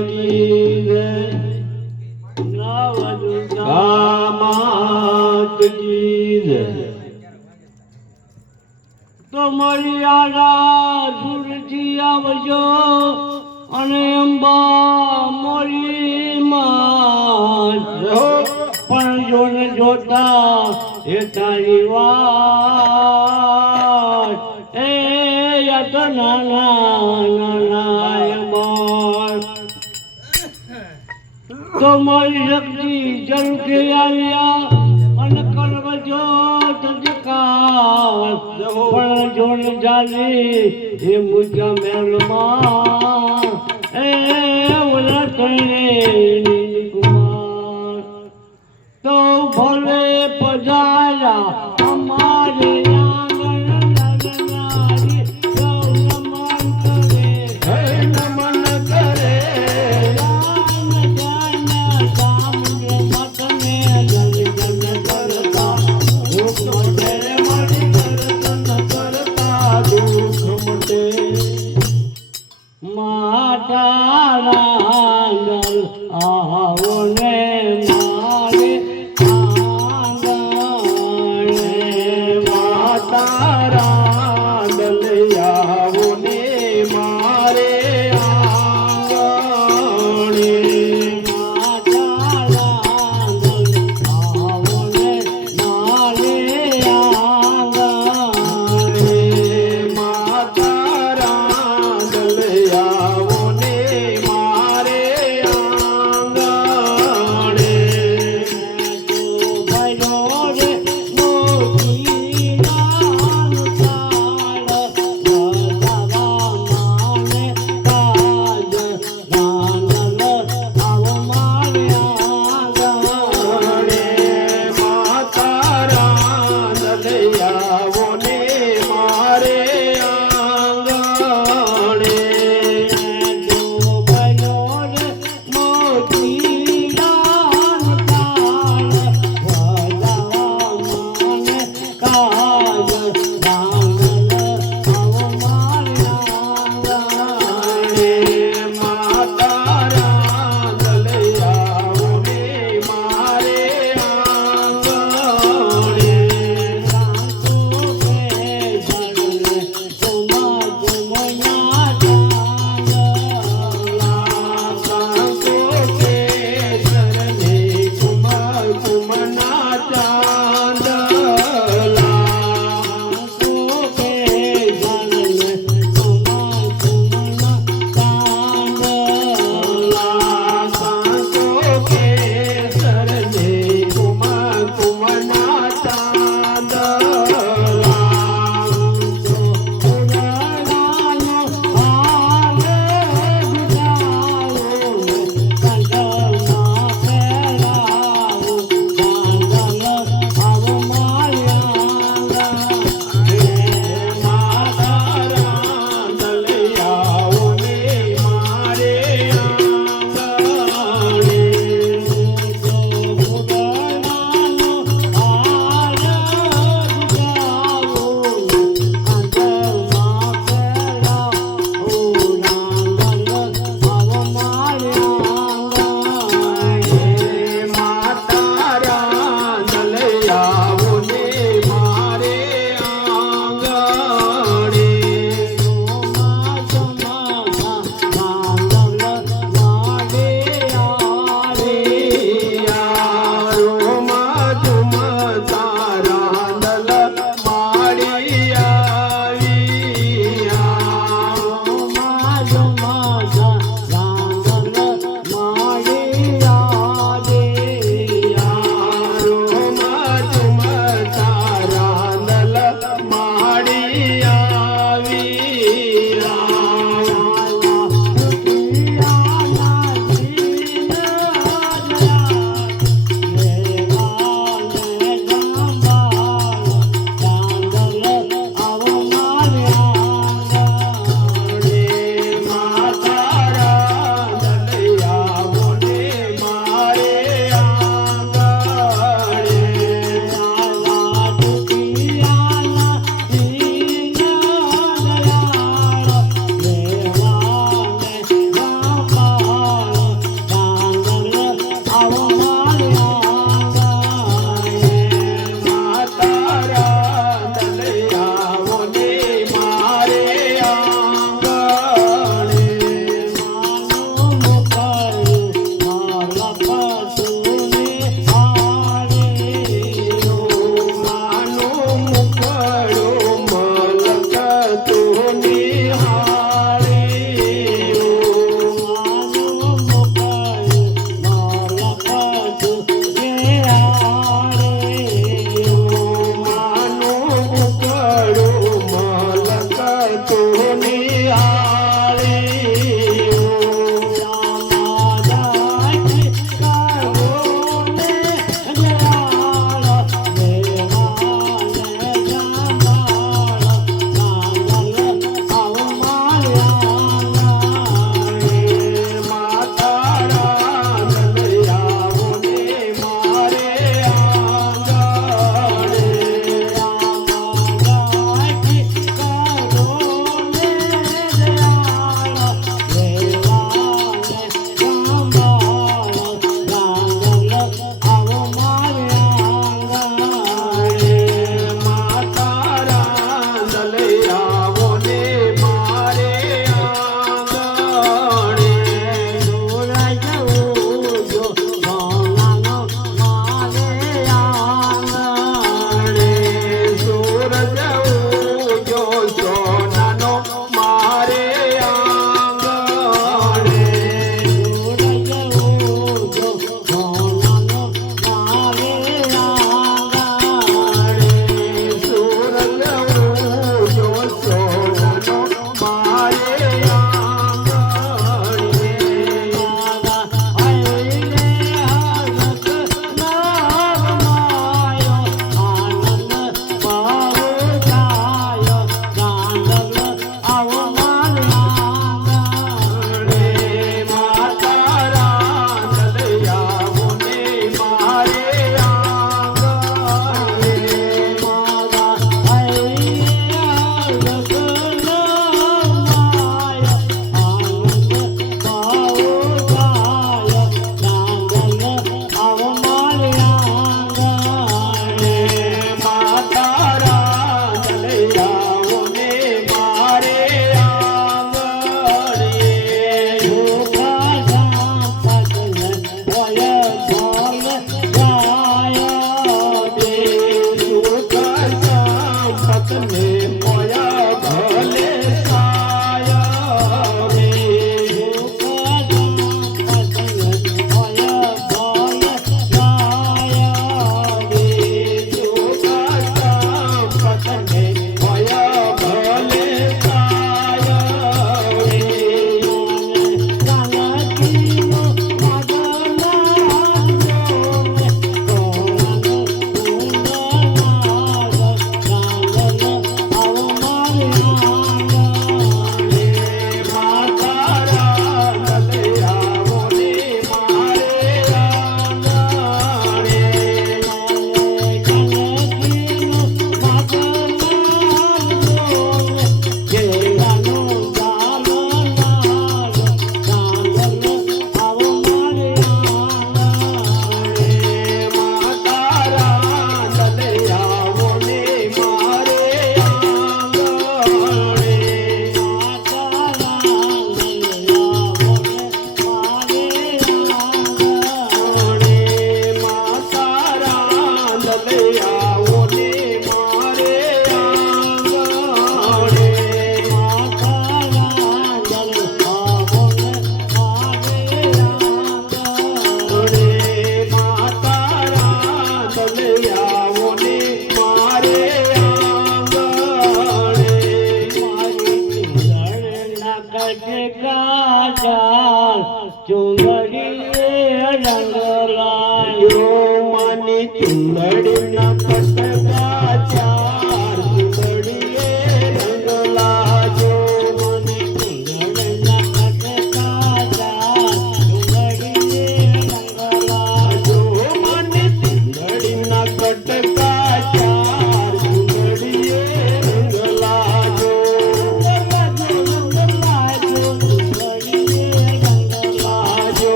કી જય માત કી જય તો મારી આરા સુરતી આવજો અને અંબા મોરી પણ જોને જોતા એ તારી વાત એ નાના નાના તો મારી શક્તિ જરૂરથી આવ્યા અને કરવજો પણ જોન જાલી એ મુજા મેલમાં, એ ઓલા